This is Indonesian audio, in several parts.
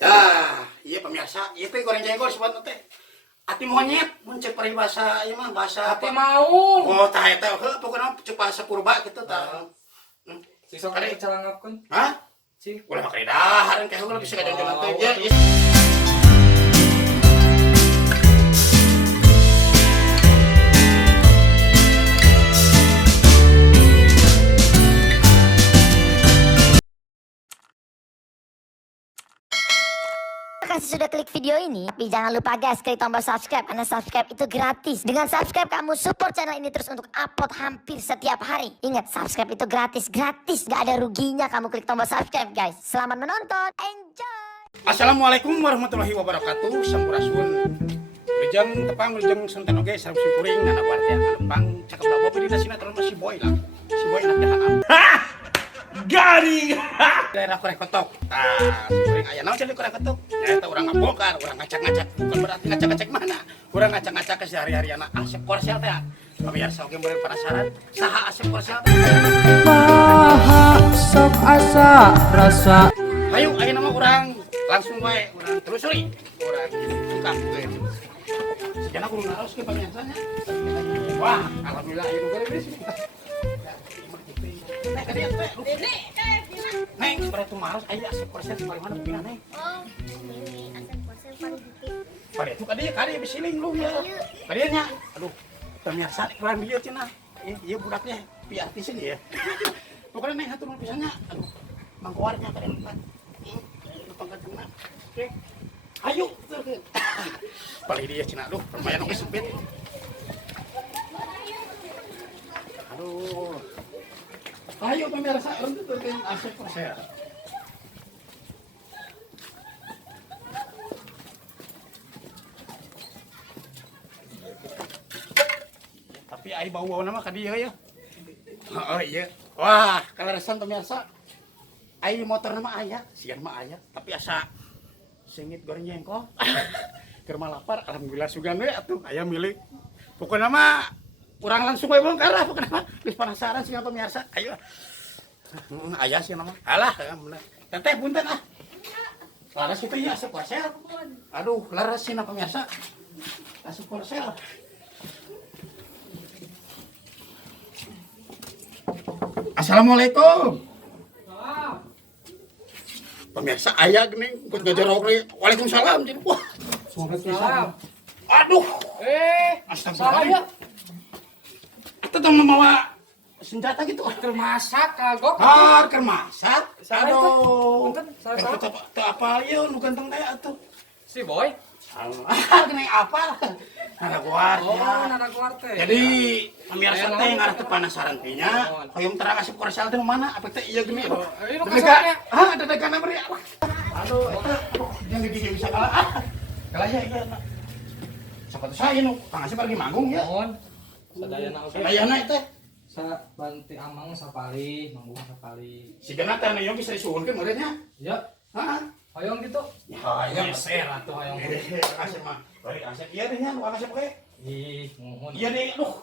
Dah, iya pemirsa, itu goreng jengkol sebut teh. Ati monyet, muncul peribahasa ieu mah bahasa Ati apa? mau. Oh, tah eta heuh pokona cek bahasa purba kitu tah. Si sok ade calangapkeun. Hah? Si Ulah pakai dahar kayak heula bisa kajangan teh. Ya, Terima kasih sudah klik video ini, tapi jangan lupa guys klik tombol subscribe karena subscribe itu gratis. Dengan subscribe kamu support channel ini terus untuk upload hampir setiap hari. Ingat subscribe itu gratis, gak ada ruginya kamu klik tombol subscribe guys. Selamat menonton, enjoy. Assalamualaikum warahmatullahi wabarakatuh. Sampurasun. Lejeng tepang lejeng sunten oge sareng simkuring nana warga Lembang cakep da bopi dina sinetron masih boy lah. Si boy nak dahan. Garing. Daerah korek kotok. Tah, simkuring aya naon jadi korek kotok? Eta urang ngabongkar, urang ngacak-ngacak. Bukan berarti ngacak-ngacak mana. Urang ngacak-ngacak ke sehari-hariana asep korsel teh. Pemirsa oge meureun penasaran saha asep korsel teh? maha sok asa rasa. Hayu ayeuna mah urang langsung wae urang telusuri. Urang tukang teh. Sekarang aku naros ke pemirsanya. Wah, alhamdulillah ayo nu beres. Teh kadieu teh. Neng, seberapa tuh maros ayo asep korsel paling mana pina neng? Oh, ini asap korsel paling dikit. Pada itu kadieu bisiling lu ya. Kadieu nya. Aduh, pemirsa kurang dia cenah. Ieu budaknya piarti sini ya. Pokoknya neng hatur nuhun pisannya. Aduh, mangkoarnya kadieu empat. Lu pangkat kena. Oke. Ayo, paling dia cenah. Aduh, lumayan oke sempit. Aduh. Ayo pemirsa, untuk turun asep korsel. Tapi ai bau-bau nama ka dieu ya. Oh iya. Wah, kaleresan pemirsa. Ai motor mah aya, sian mah aya, tapi asa sengit goreng jengkol. Keur mah lapar, alhamdulillah sugan we atuh aya milik. Pokona mah urang langsung we bongkar lah pokona mah. Geus penasaran sih pemirsa. Ayo. Aya sih nama. Alah, teteh punten ah. Laras kitu ya asep korsel. Aduh, laras sih pemirsa. Asep korsel. Assalamualaikum. Pemirsa aya geuning kun ngajorok deui. Waalaikumsalam. Wah. Salam. Aduh. Salah ya. Kita tong membawa senjata gitu. Keur masak kagok. Keur masak. Salah itu. Aduh. Punten, salah. Teu apa ieu nu ganteng teh atuh. Si boy. Geuning apa? Nana guard Oh, ya. nana kuarte. Jadi pemirsa teh ngarep teu penasaran teh nya. Hoyong terang asep korsel teh mana? Apa teh ieu geuning? Ayo Dedega. Dedegana beri. Aduh, eta yang di bisa kalah. Kalah ya ieu. Sapatu saya nu Kang Asep lagi manggung ya. Mohon. Sadayana oge. Sadayana teh. Sa banti amang sapali, manggung sapali. Si Gana teh anu bisa disuhunkeun meureun nya. Ya, Heeh. hoyong gitu. Ya, Geser atuh hoyong. Asep mah. Bari Asep ieu deh nya, Kang Asep we. Ih, mohon. Iya deh, aduh.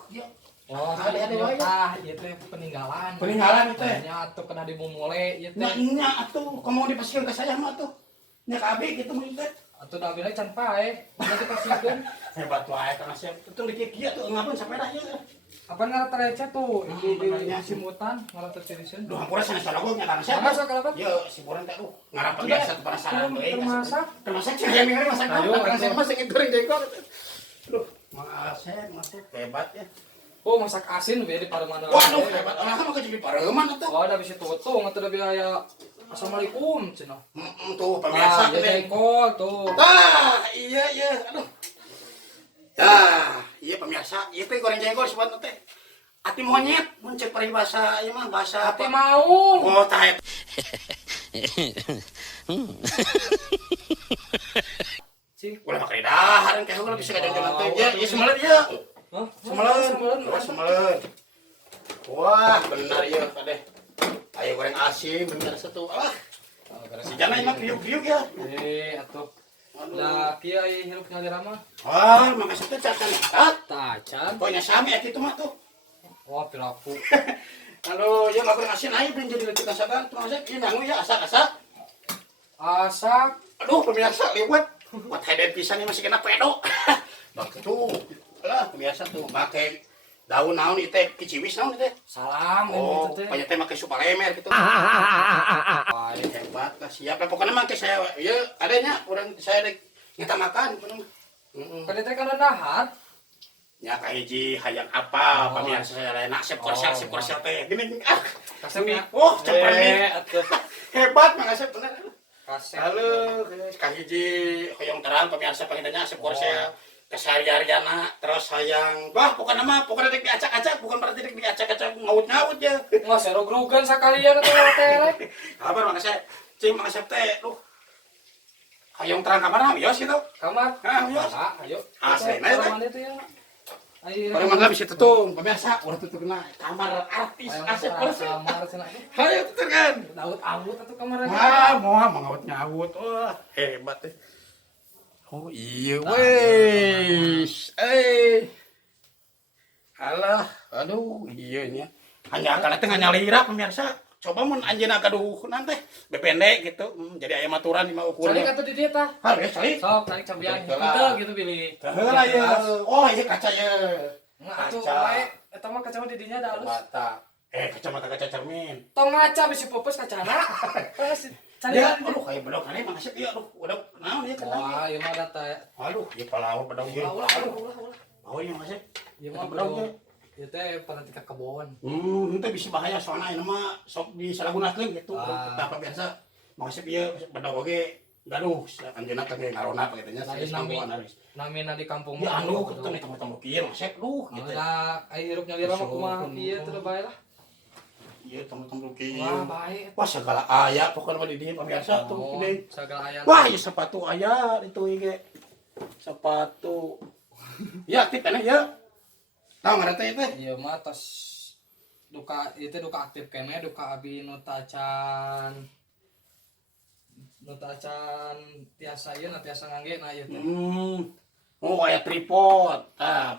Oh, Ada wae. ieu teh peninggalan. Peninggalan itu teh. Nya atuh kena dimumule ieu Nya teh. nya atuh, komo dipasieun ka saya mah atuh. Nya ka abi kitu mah teh. Atuh da bila can pae. Nya dipasieun. Hebat wae Kang Asep. Tuh di kieu tuh ngapain sepeda ieu. Apa ngaran terece tuh? Di benernya. simutan ngaran terciriseun. Duh, hampura sana salogog nya Kang Asep. Masak kalabat? Yo, si Boran teh aduh, ngarap biasa teu penasaran deui. Termasak. Termasak sih yang ngeri masak. Ayo, Kang Asep atuh. mah sengit goreng jengkol. Duh, Mang Asep hebat ya. Oh, masak asin we di Paremana. Waduh, hebat. Orang mah jadi pareuman atuh. Oh, da bisa tutung atuh da biaya. Assalamualaikum cenah. Tuh pemirsa Ya teh. jengkol tuh. Iya. Aduh. Iya pemirsa, ieu teh goreng jengkol sebut teh. Ati monyet, muncul peribahasa ieu mah bahasa Ati apa? mau. Oh, tah eta. Si. Ulah pakai dahar kayak heula bisa kajangan teh. Ya, ieu semeleun ieu. Hah? Semeleun. Oh, semeleun. Wah, benar ieu kadeh. Ayo goreng asin bener satu. Ah, si Jana mah kriuk-kriuk ya. Atuh. Lah kieu aya hirup ngalira mah. Wah, makasih teh cacan. Tacan. Pokoknya sami ya kitu mah tuh. Oh, pilaku. Kalau ya nggak goreng asin aja belum jadi kita sabar. Tuh aja ini nanggu ya asak-asak. Asak Aduh, pemirsa liwat. Buat head pisan masih kena pedo. Begitu. Lah, pemirsa tuh pakai daun naon itu kiciwis naon itu. Salam Oh, itu teh. banyak teh pakai supalemer gitu. Wah, hebat lah. Siap lah. Pokoknya mah saya, ya adanya orang saya kita makan. Kan teh kan dahar. Ya kayak hiji hayang apa Oh. pemirsa saya enak sep korsel teh. Gini. Kasepnya. Oh, cepet atuh. hebat makasih bener. Kasep. Halo, kahiji hoyong terang pemirsa pengennya sep korsel. Keseharian terus hayang pokoknya dek diacak-acak bukan berarti dek diacak-acak ngaut-ngaut ya. Wah, serog-rogan sakalian atuh teh. Kabar makasih cing makasih teh lu hayong terang kamar yos gitu. Kamar. Yos. Ayo. Asli, Itu, nah, mana itu ya? Ayo. Orang mana bisa tutup pemirsa udah tutup kena kamar artis asep korsel. Kamar cenah. Hayo tutup kan. Daud awut atuh kamarnya. Wah, mau ngaut-ngaut. Wah, hebat deh. Oh iya wes. Alah, aduh iya nya. Hanya akan teh nyalira pemirsa. Coba mun anjeunna gaduh nanti bependek gitu. Jadi aya maturan di mah ukurnya. Salik atuh di dieu tah. Harus salik. Sok tarik cambian. Betul lah. Kita gitu pilih. Heula ya. Oh, iya kaca ya. Nah, atuh Kaca. wae eta mah kaca mah di dinya da alus. Mata. Kacamata kaca cermin. Tong ngaca bisi popos kacana. Terus Ya, cari aduh kayak bedog kali makasih ya aduh udah naon ya kan. wah, ieu mah data. Aduh, ieu palawa bedog ieu. Ulah. Oh iya makasih. Ieu mah Bedog bro. ya. Ieu teh paratika kebon. Itu bisa bahaya soalnya ini mah sok disalahgunakeun gitu. Ah. Apa biasa makasih ieu bedog oge gaduh anjeunna kage ngarona paketnya saya Lain sampo analis. Namina di kampung Ya anu kitu nih temu-temu kieu makasih gitu. Nah, ai hirup nyalira mah kumaha ieu teh bae lah. Ieu temu-temu kieu. Wah, bae. Wah segala aya pokoknya mah di dieu pemirsa tuh Oh, gede. sagala aya. Wah, ieu sepatu aya itu ge. Sepatu. Ya aktif kan ya. Tahu ngarana teh teh? Ieu mah tos duka ieu teh duka aktif keneh duka abi nu tacan tiasa ieu na tiasa ngangge na ieu teh. Oh, aya tripod.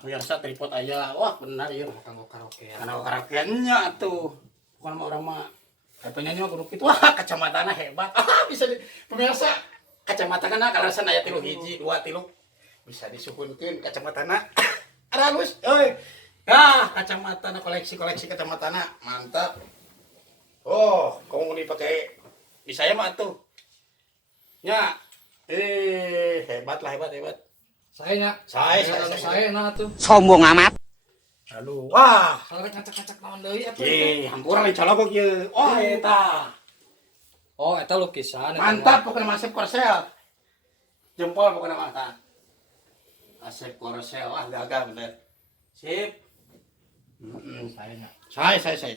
Pemirsa tripod aya. Wah, benar ieu. Kanggo karaoke. Karena karaokeannya tuh. Bukan sama orang mah. Penyanyi mah kudu kitu. Wah, kacamatana hebat. Bisa di pemirsa kacamatana kalasan aya 3 hiji, 2 3. Bisa disuhunkeun kacamatana. Halus, euy. Kacamatana koleksi kacamatana. Mantap. Oh, kamu dipakai di saya mah tuh. Ya. Hebat lah, hebat. Saya nya. Saya na tuh. Sombong amat. Aduh, wah. Kalau kacak-kacak naon deui atuh. Hampura lain colok ieu. Oh, eta. Oh, eta lukisan. eta Mantap pokoknya Asep Korsel. Jempol pokoknya mantap. Asep Korsel, wah gagah bener. Sip. saya nya. Saya.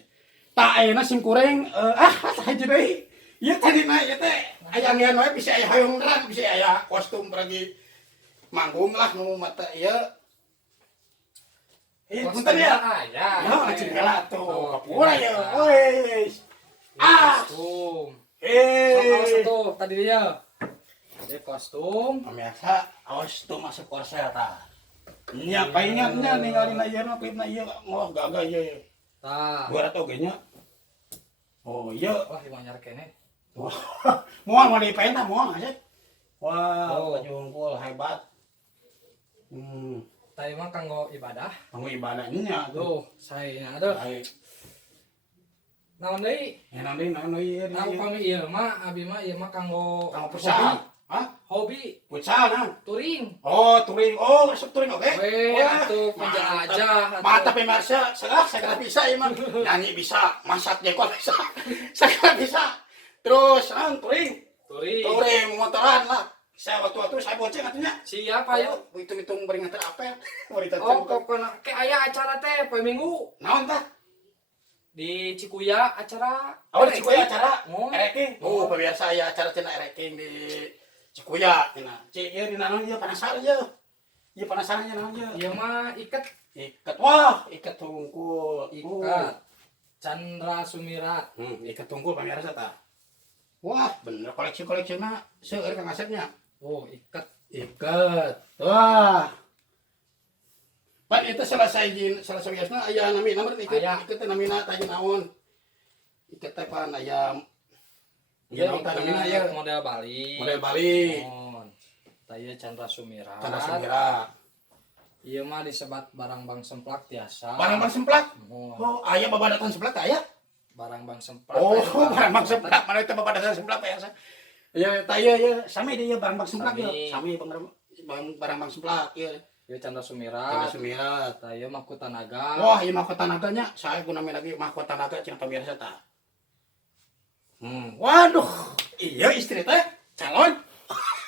Tak ayeuna sim kuring saha deui. Ieu tadi na ieu teh aya ngeun we bisa aya hoyong nerang, bisa aya kostum pergi manggung lah nu mata ieu. Punten ya. Ya. Ya, acing gala tuh. Kapura ya. Wes. Kostum. Sok tuh tadi dia. Dia kostum. Pemirsa, kostum Asep Korsel tah. Nya paingatnya ninggalin aja no klipna ieu ngoh gagah ieu. Tah. 200 oge nya. Oh iya. Wah, ieu anyar keneh. Wah, moal mau dipain tah moal Asep. Wah, Oh. baju unggul hebat. Tadi mah kanggo ibadah. Kamu ibadahnya tuh. Tuh, saya aduh. Baik. Naon deui? Enak deui ieu. Nah, upami ieu mah abi mah ieu mah kanggo Kamu futsal. Hah? hobi Futsal nah. touring. Oh, touring. Oh, masuk touring oke. Weh, Wah, atuh mantap. penjelajah. Mantap pemirsa, saya bisa ya mah. Nyanyi bisa, masak jengkol bisa. Saya bisa. Terus touring. Touring. Touring motoran lah. Saya waktu-waktu saya bonceng atunya. Siapa yuk? Hitung-hitung beringatan apa ya? Oh, pokoknya kayak aya acara teh poe Minggu Naon tah? di Cikuya acara. Oh, di Cikuya acara Oh. ereking. Oh, pemirsa ya acara cenah ereking di Cikuya cenah. Ieu di naon ieu penasaran ieu. Ieu penasaran ieu naon ieu? Ieu mah iket Ikat. Wah, ikat tungkul. ikat Chandra Sumirat. Ikat tungkul pemirsa tah. Wah, bener koleksi-koleksina seueur Kang Asepnya. Oh, iket. Ikat. Wah. Pan itu selesai biasanya aya nami nomor ikat Aya. ikat teh namina tadi naon. Ikat teh pan aya Iya, Jeung naon teh ya. model Bali. Model Bali. Mohon. Taya Chandra Sumira. Tanah Sumira. Iya mah disebat barang bang semplak tiasa. Barang bang semplak. Mohon. Oh, aya babadatan semplak aya. Barang bang semplak. Oh, barang bang semplak. Mana itu babadatan semplak aya. Ya, taya ya, sami dia barang bang semplak ya. Sami barang bang semplak ya. Iya Chandra Sumira. Tanah Sumira. Taya Mahkota Naga. Wah, ieu mahkota naganya. Saya guna lagi mahkota naga cenah pemirsa tah. Waduh, iya istri teh calon.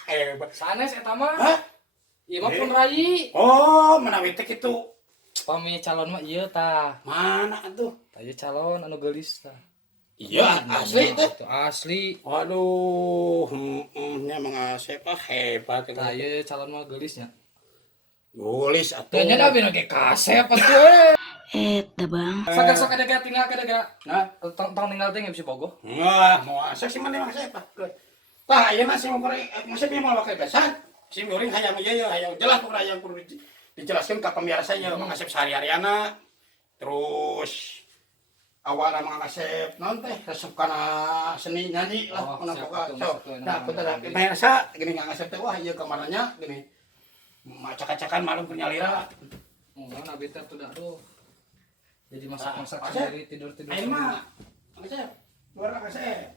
Hebat. Sanes eta mah. Hah? Ieu mah pun rayi. Oh, menawi teh kitu. Pami calon mah ieu tah. Mana tuh? Taya calon anu geulis tah. Iya, asli teh. Itu asli. Waduh, nya mang asep hebat eta. Taya calon mah geulisnya. Gulis atuh. Tanya da bina ge kasep atuh. Eta bang. Sok ada tinggal kada. Nah, Tong tinggal teh bisa bogoh. wah, mau asep sih mana mang asep. Tah, ieu mah sih masih mau pakai besan. Si muring hayang ieu ya, hayang jelas pokona yang kudu dijelaskeun ka pemirsa nya mang asep sehari-hariana. Terus awalnya mang asep naon teh resep kana seni nyanyi lah kana boga. Nah, kita pemirsa gini mang asep teh wah ieu kamarnya gini. Macak-cakan malam kenyalira. Mana beta tuh dah tuh. Jadi masak-masak Asep. sendiri tidur-tidur. Ayo mah, Asep, luar Asep.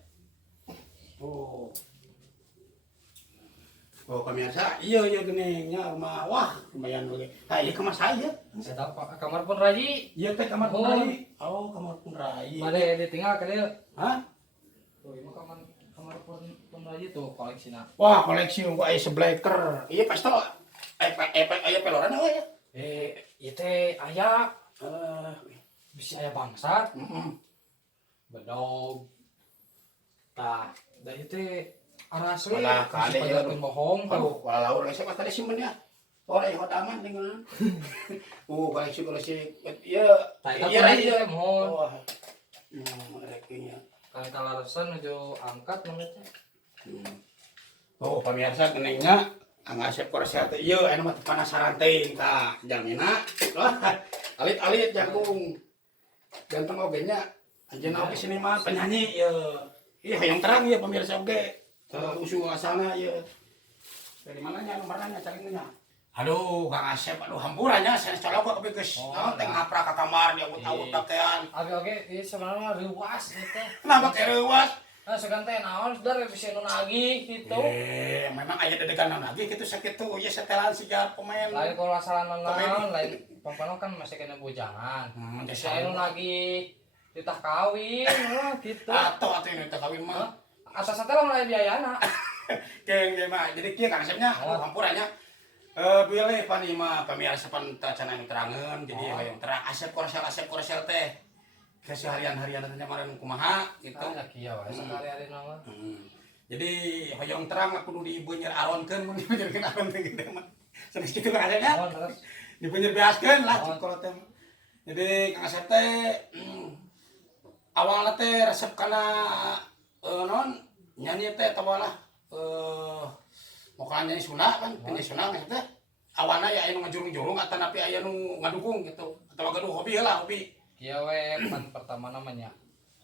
Oh. Oh pemirsa, iya geningnya rumah wah lumayan lagi. Nah iya kamar saya. Saya tahu Pak, kamar pun raji. Iya teh kamar pun Oh. rai. Oh kamar pun rai. Mana ditinggal ka dieu. Hah? Tuh, ini kamar pun raji tuh koleksina. Wah koleksi ungu aya sebleker. Iya pasti aya peloran apa ya? Ieu teh aya Eh, bisa aya bangsat, heeh. bedog. Tah, da ieu teh arasli. Malah kade ya. bohong Aduh, walau saya tadi simpen ya. Oh, aya hodangan dengan. Koleksi. Iya. Tah eta Iya pun rai. ieu mohon. Wah. Rekinya. Kali kalarasan nuju angkat namanya teh. Oh, pemirsa geningnya Angasep koresel teh ieu aya mah panasaran teh tah jamina. Alit-alit jagung. Ganteng oge nya. Anjeunna oge seniman penyanyi ieu. Ih hayang terang ieu pemirsa oge. Usul asalna ieu. Dari mananya nomorna caringnya. Aduh, Kang Asep, aduh hampurannya saya colok ke geus. Naon teh ngaprak ka kamar dia awut-awut bakean. Oke, ieu sebenarnya reuwas ieu teh. Kenapa kereuas? Nah, segan teh naon sudah revisi nu nagih gitu. Memang aya dedegan lagi gitu sakitu ieu setelan siga pemain. Lain kalau masalah naon, lain pampano kan masih kena bujangan. Desa Saya nu lagi ditah kawin lah gitu. atau ini teh kawin mah. Atas teh lah mulai biayana. Keng dia mah. Jadi kieu Kang Asepnya hampurannya. Pilih pan ieu mah pamirsa pan tacana anu terangeun jadi hayang terang Asep koresel teh. Keseharian-harian teh maren kumaha gitu. Ah, kieu wae sakali-ari nama. Jadi hoyong terang aku kudu dibeunyer aronkeun mun dibeunyeurkeun aron teh gede mah. Sanes kitu Kang Asep nya. Naon terus? Dibeunyer beaskeun lah kalau teh. Jadi Kang Asep teh awalna teh resep kana naon nyanyi teh tawalah moka nyanyi Sunda kan, penyanyi Sunda kan teh. Awalna ya aya nu ngajurung-jurung atawa napi aya nu ngadukung gitu. Atawa gaduh hobi heula hobi. Kieu we pan pertama namanya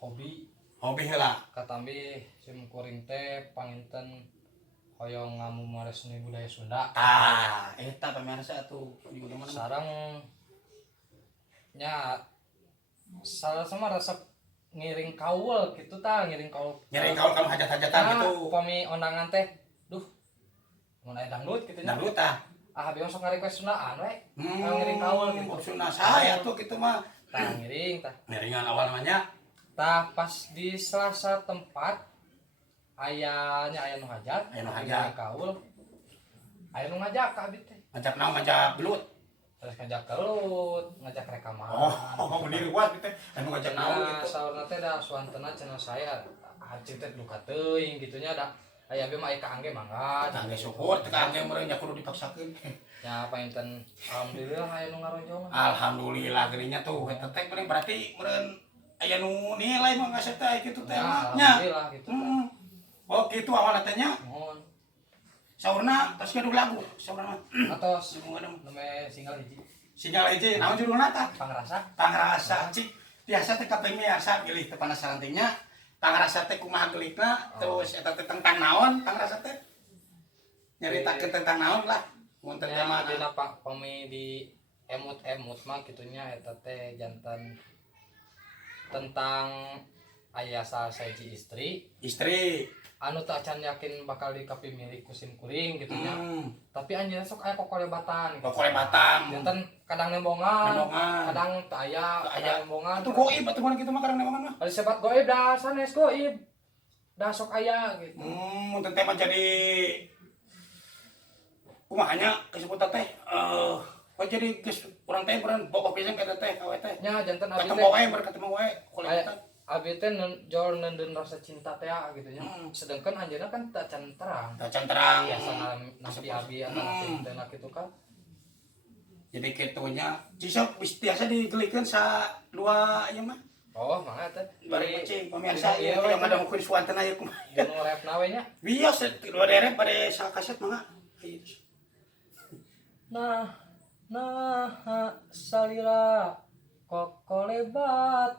hobi. Hobi heula. Katambi sim kuring teh panginten hoyong ngamumares seni budaya Sunda. Eta pemirsa atuh di mana Sarang nya salah sama resep ngiring kaul gitu tah ngiring kaul. Ngiring kaul kamu hajat-hajatan gitu. Upami ondangan teh, duh, mun aya dangdut gitu nya. Dangdut tah. Abi sok ngarequest Sundaan we. Ngiring kaul gitu. Maksudna saya tuh gitu mah. Tah ngiring tah. Ngiringan awal namanya. Tah pas di salah tempat aya nu hajat, Aya nu hajat. ngiring kaul. Aya nu ngajak ka abi teh. Ngajak naon ngajak belut. Terus ngajak kelut, ngajak rekaman. Oh, bener kuat gitu. Anu ngajak naon Nah, gitu. saurna teh da suantena cenah saya hacit teh duka teuing gitunya da aya abi mah aya kaangge mangga. Tangge syukur teh kangge meureun nya kudu dipaksakeun. Ya painten alhamdulillah aya nu ngaronjong. Alhamdulillah geuning tuh eta teh paling berarti meureun aya nu nilai mah ngasep teh kitu teh Ya, mah nya. alhamdulillah gitu. Oh kitu awalna teh nya. Mohon. Saurna tos gaduh lagu saurna mah. Atos Ngomong neme singal hiji. sinyal hiji naon judulna tah? Pangrasa. Pangrasa cik biasa teh kaping biasa pilih teh panas sarantingnya Tang rasa teh kumaha gelikna terus eta teh tentang naon tang rasa teh nyaritakeun tentang naon lah mun teh Ya, mah dina pami di emut-emut mah gitunya eta teh jantan tentang aya sasaji istri anu tak can yakin bakal dikapimilih kusim kuring gitunya. Tapi anjeunna sok aya kokolebatan gitu. kokolebatan Jantan kadang nembongan, Nembongan. kadang teu aya, kadang nembongan. atuh goib atuh mun kitu mah karang nemongan mah Ada sebat goib dah sanes goib. Dah sok aya gitu. mun teh mah jadi kumaha nya disebut teh jadi geus urang teh beran boboh pisan ka teh kawe teh Nya jantan abi ketemu teh wae berketemu wae kokolebatan abi teh jual nenden rasa cinta teh gitu nya. Sedangkan anjeunna kan tak can terang. tacan terang Biasa napi abi atau teh kitu kan. jadi kitunya cisok biasa digelikeun sa dua ieu mah Oh, mangga teh. bari kucing pemirsa Iya, yang iya, ada mungkin suantan aya kumaha Gunung rep nawe nya. bios dua derek pada sa kaset mangga Nah, salira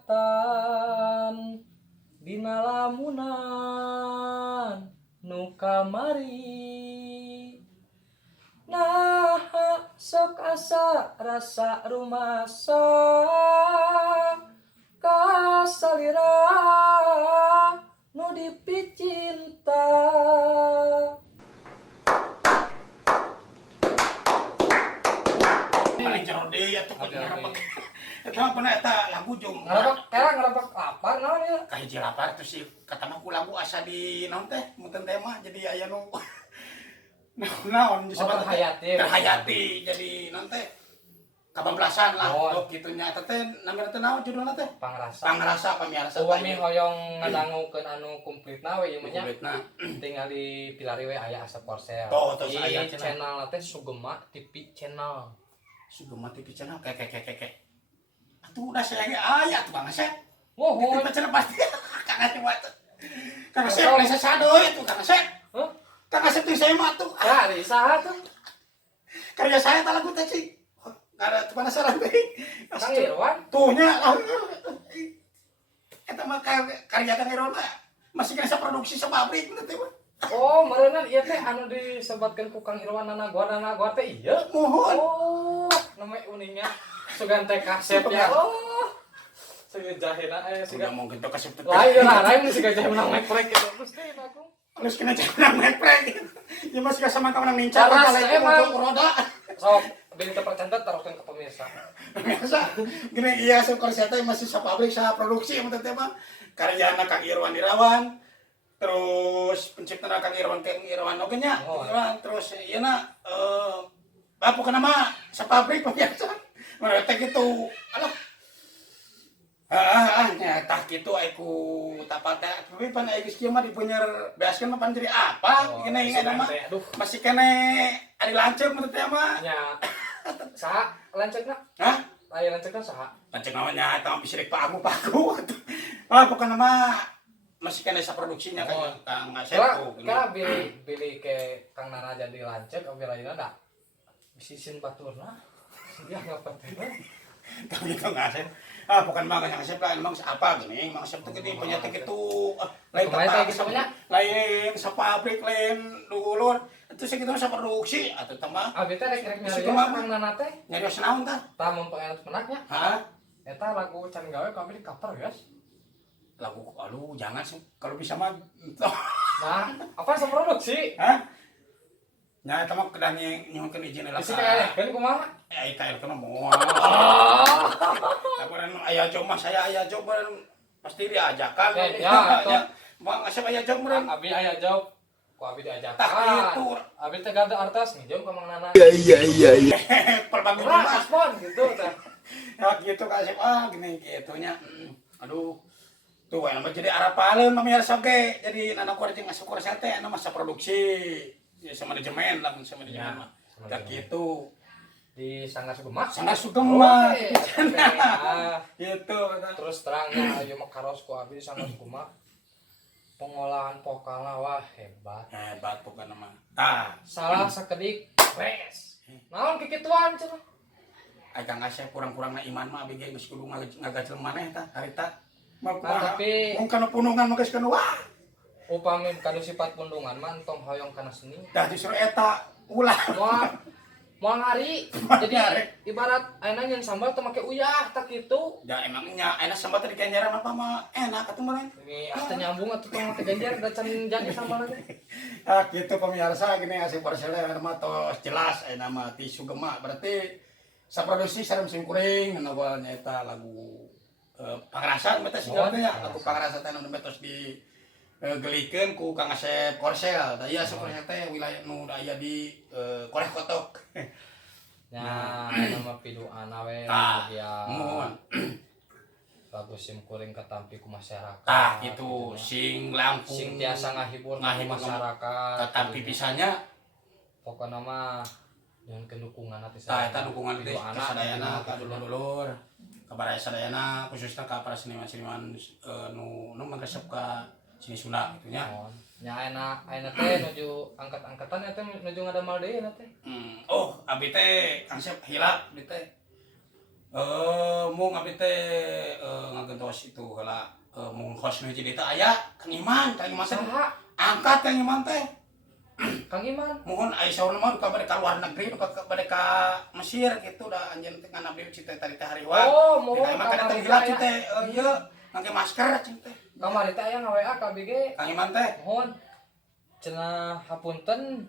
kokolebatan dina lamunan nu kamari. Nah, sok asa rasa rumasa ka salira nu dipicinta. paling jero deui atuh kudu ngarapak eta mah pernah eta lagu jeung Ngarapak lapar naon ya? kahiji lapar terus si kata mah ku lagu asa di naon teh muten teh mah jadi aya nu naon disebut terhayati jadi naon teh kabablasan lah Oh. kitunya eta teh namina teh naon judulna teh Pangrasa. pangrasa pamirsa Uami hoyong ngadangukeun anu kumplitna we ieu mah nya. kulitna Tinggal di pilari we aya asap porsel. Tuh, terus Di aya cenah. channel teh Sugema TV channel. Sugema TV channel kayak atuh udah saya ge aya tuh Bang Asep Woh, TV channel pasti Kang Asep wae Kang Asep lesa sadoy tuh Kang Asep Hah? Kang Asep tuh saya mah tuh Ya, di saha tuh? karya saya tak lagu teh cing ada tuh penasaran teh Kang Irwan. tuhnya eta mah karya Kang Irwan mah masih kena produksi sepabrik bener teh mah Oh, meureunna ieu teh anu disebutkeun ku Kang Irwan Nanagor teh ieu. mohon Oh, nama uningnya sugan teh kasep ya. Oh. Sugan jahena sudah mau gitu kasep teh lain lain sih gajah menang mekrek gitu. Terus teh aku. harus kena jangan meprek ya masih sama kawan ninca Caras, kalau emang. roda Sok, beli terpercantik teruskan ke pemirsa. biasa gini iya syukur saya teh masih sa pabrik sa produksi yang teh mah karyana Kang Irwan Irawan terus penciptana Kang Irwan oge nya Oh. terus ieu na pokokna mah sa pabrik biasa mana teh kitu alah nyata kitu aku tapat tapi pan aya geus kieu mah dipunyer beaskeun mah pan jadi apa gini mah Aduh, masih kene ari lanceuk mah teh mah nya. Saha lanceukna? hah Aya lanceukna saha? lanceuk namanya eta mah bisa paku pokokna mah masih kene sa produksinya Oh. Kang Asep Kala beli ke Kang Nana jadi lanceuk abi lainna da. Bisisin baturna. Dia ngapatena. Kang gitu ngasep bukan mah Kang Asep lah emang apa gini Mang Asep teh gede punya teh kitu lain Kumaha teh tempat kitu nya? lain sa pabrik lain dulur itu segitu sa produksi atuh teh mah Abi teh rek Bisi nyarios kumaha? Kang Nana teh. nyarios naon tah Tah mempengaruh penaknya. hah Eta lagu can gawe kami di cover guys. lagu aduh jangan sih kalau bisa mah Nah, apa seproduksi? hah nya eta mah kedah nyokeun izin lah Bisi kayak kan kumaha? IKL kana moal laporan aya job mah saya aya job pasti diajakan Ya, Bang Asep aya job meureun Abi aya jawab. Ku abi diajak. tah kitu Abi teh gada artas nih jauh ka Mang Nana. perbagus Urang mah aspon gitu teh. ya gitu Kak Asep gini gitunya aduh tuh yang jadi arapaleun pemirsa ge jadi anak kurang jeung asukur teh anu masa produksi ya sama manajemen lah sama manajemen mah tak gitu Di Sanggar Sugema. Sanggar Sugema Oke. gitu Terus terangnya ayo mah karos ku abi di Sanggar Sugema. Pengolahan vokalna wah hebat. hebat pokoknya mah tah Salah sakedik wes. Naon kikituan cenah? Kang Asep kurang-kurangna iman mah abg geus kudu ngagacel maneh tah harita tapi mung kana punungan mah geus kana wah. upami kanu sifat pundungan mah entong hoyong kana seni. Dah justru eta ulah. Moal ngari. Jadi ibarat ayeuna nyeun sambal teu make uyah tak kitu. Da emangnya enak sambal tadi ganjaran apa mah enak atuh mah. Ini teu nyambung atuh tong teh ganjar da can jadi sambal lagi. Ah gitu pemirsa gini asing parcela mah tos jelas aya nama ti Sugema berarti saproduksi sareng sim kuring anu nyaeta lagu Pangarasan mah teh sigana lagu Pangarasan teh anu betos di gelikeun ku Kang Asep Korsel. Da ieu Korsel teh wilayah nu aya di Koreh Kotok. Nah, nama piduana we dia. Lagu sim kuring katampi ku masyarakat. Tah gitu sing Lampung Sing tiasa ngahibur masyarakat. katampi pisannya Pokokna mah dengan kedukungan hati tah eta dukungan teh piduana sadayana ka dulur-dulur ka baraya sadayana khususna ka para seniman-seniman nu mangresep ka sini Sunda gitu nya. Nya ayeuna teh nuju angkat-angkatan eta nuju ngadamel deui teh. Oh, abi teh konsep hilap abi teh. Mung abi teh ngagentos itu heula mung host nu jadi teh aya Kang Iman teh. Angkat Kang Iman teh. Kang Iman. Mohon aya saurna mah ka bade ka luar negeri ka bade ka Mesir gitu da anjeun teh ngan abdi cita tadi teh hariwang. Oh, mohon emang kada teh hilap teh ieu ngake masker cing teh. Kamari teh aya nga-WA ka BG. Kang Iman teh. Mohon cenah hapunten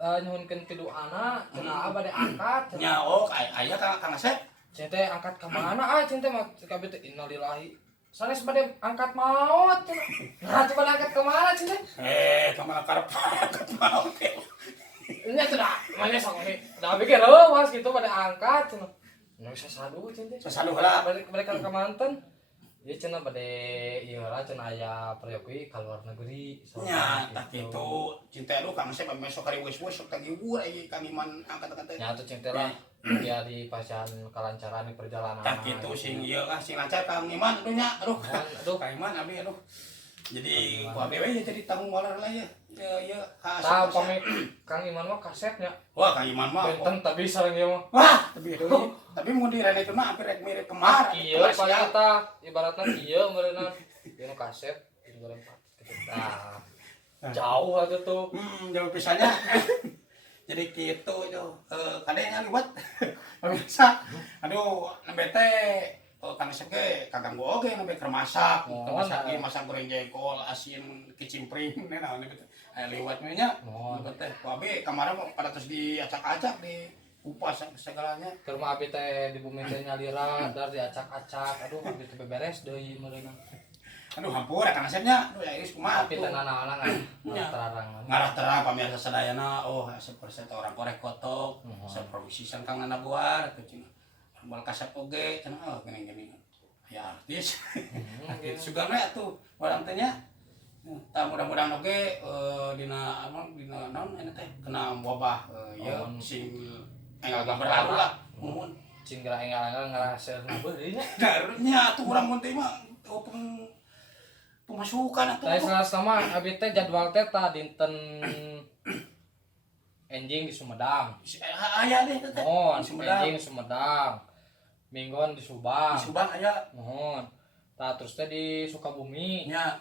nyuhunkeun piduana cenah abade angkat Nya oh aya Kang Asep. Cenah teh angkat ka mana cenah teh mah kabeh teh innalillahi. Sanes bade angkat maut cenah. Nah, coba angkat ke mana cenah? Kamana karep angkat maut. Nya cenah, manya sok ini. Da BG leuwas kitu bade angkat cenah. Nu bisa sadu cenah teh. Sasaduh heula. Balik ka Kamanten. Ieu cenah bade ieu heula cenah aya priyogi ka luar negeri. Nya tah kitu cinta lu Kang Asep besok hari wes-wes sok tagihur aya Kang Iman angkat-angkat teh. Nya atuh cinta lah dia di pasan kelancaran di perjalanan. Tah kitu sing ieu sing lancar Kang Iman aduh nya aduh Kang Iman abi aduh. Jadi ku abdi we jadi tanggung waler lah ya. Ieu Tah pami Kang Iman mah kasepnya. Wah Kang Iman mah Benten tapi sareng ieu mah. wah lebih deui. Tapi mun di rene itu mah hampir rek mirip kemar. Ieu paling eta ibaratna ieu meureunna ieu nu kasep ieu goreng tah. Jauh atuh tuh. Jauh pisannya. Jadi gitu yo. Kadenya liwat. Pemirsa. Aduh, nembe teh Kang Asep ge kaganggu oge nembe keur masak. Masak ge masak goreng jengkol, asin, kicimpring naon nembe teh. Aya liwat we nya. Nembe teh ku abi kamara mah pada terus diacak-acak di kupas segalanya. Keur mah abi teh di bumi teh nyalira dar diacak-acak. Aduh abi teh beberes deui meureunna. Aduh hampura Kang Asepnya. Aduh ya iris kumaha Tapi tuh. teh nanaona terang. Ngarah terang pamirsa sadayana oh Asep Korsel orang Koreh Kotok. Asep produksi sangkang Nanabuar atuh cenah. Bal kasep oge cenah oh gini-gini. Ya artis. Artis juga we atuh urang teh nya. Tah mudah-mudahan oge dina naon eta teh kena wabah ieu sing enggal berlalu lah. Mun Cing enggal-enggal ngaraseurna beuri nya. nya atuh urang mun teh mah pemasukan atuh. Tah salah mah abi teh jadwal teh tah dinten enjing di Sumedang. Aya deh teh. Mohon enjing di Sumedang. Minggon di Subang. Di Subang aya. Mohon. Tah terus teh di Sukabumi. Nya.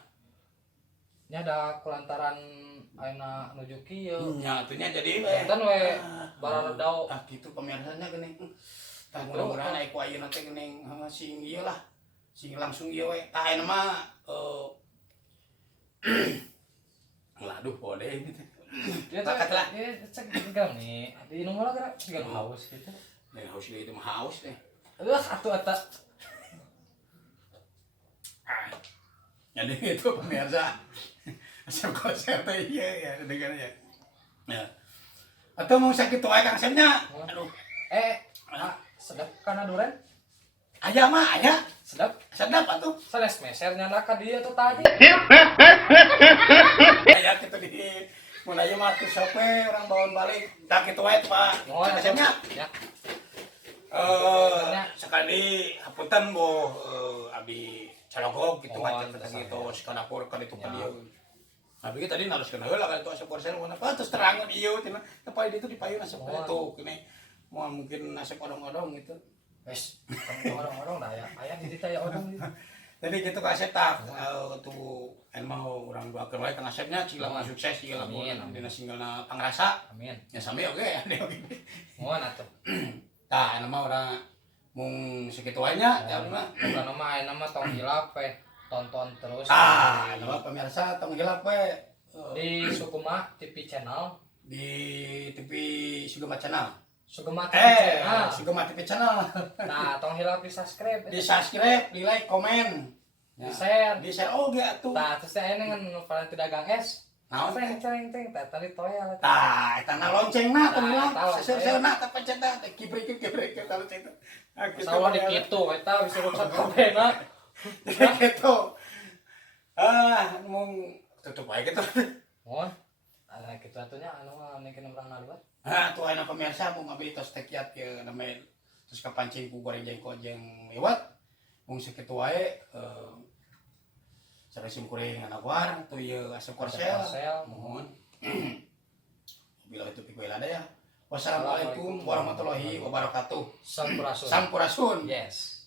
Nya ada kelantaran ayeuna nuju kieu. Nya atuh nya jadi Enten we bararedau. Tah kitu pamirsanya geuning. Tah mudah-mudahan aya ku ayeuna teh geuning sing ieu lah. Sing langsung ieu we. Tah ayeuna mah Waduh, boleh gitu. Ya Bakat lah. Ya cek tinggal nih. Di nomor geura tinggal haus gitu. Haus itu mah haus deh. Aduh atuh eta. Jadi itu pemirsa. Asal konser teh iya ya dengarnya. Ya. Atau mau sakit wae Kang Semnya. Aduh. Sedap kana duren? Aya mah aya. Sedap. Sedap atuh. Sanes mesernya ka dieu tuh tadi. Aya kitu di mulai mah tuh sope orang bawon balik. Tah kitu wae Pak. Kang Semnya. Ya. Sekali hapunten boh abi calogog gitu macam gitu sekadapur ka ditu ka dieu. Abi tadi naruskeun heula ka ditu Asep Korsel mun apa terus terangan ieu cenah tepai ditu dipayun Asep itu kene moal mungkin Asep odong-odong gitu. Wes, orang-orang dah ya. Aya di ditu aya odong. Jadi gitu Kak Asep tah tuh mau orang doakeun wae Kang Asepnya cila mah sukses cila Amin, amin. dina singgalna Pangrasa. Amin. Ya sami oge ya. Mohon atuh. Tah anu mah urang mung sakitu wae nya ya mah. Bukan nama ayeuna mah tong hilap we tonton terus Anu mah pemirsa tong hilap we di Sukuma TV channel. di TV Sugema Channel. Sukuma TV channel. Sugema TV Channel. Nah, tong hilap di subscribe. Di subscribe, di like, komen. Di share. Di share oge atuh. Nah, terus teh aya ngan Valenti dagang es. Naon teh? Ceng teh tadi toel. Tah, eta na loncengna tong hilang. Tah, Seser-serna teh pencet teh kibrik eta lonceng teh. Salah di kitu eta bisa rusak kabehna. Gitu. Mung tutup aja gitu. Mohon. Nah, kitu atunya anu ningkeun urang ngaluar. Tuh ayeuna pemirsa mung abdi tos tekiat ye namanya terus kapancing ku goreng jengkol jeung lewat. Mung sakitu wae saresim kuring ngaluar tuh ye Asep Korsel. Mohon. Bila itu pikir ada ya. Wassalamualaikum warahmatullahi wabarakatuh. Sampurasun. Sampurasun. Yes.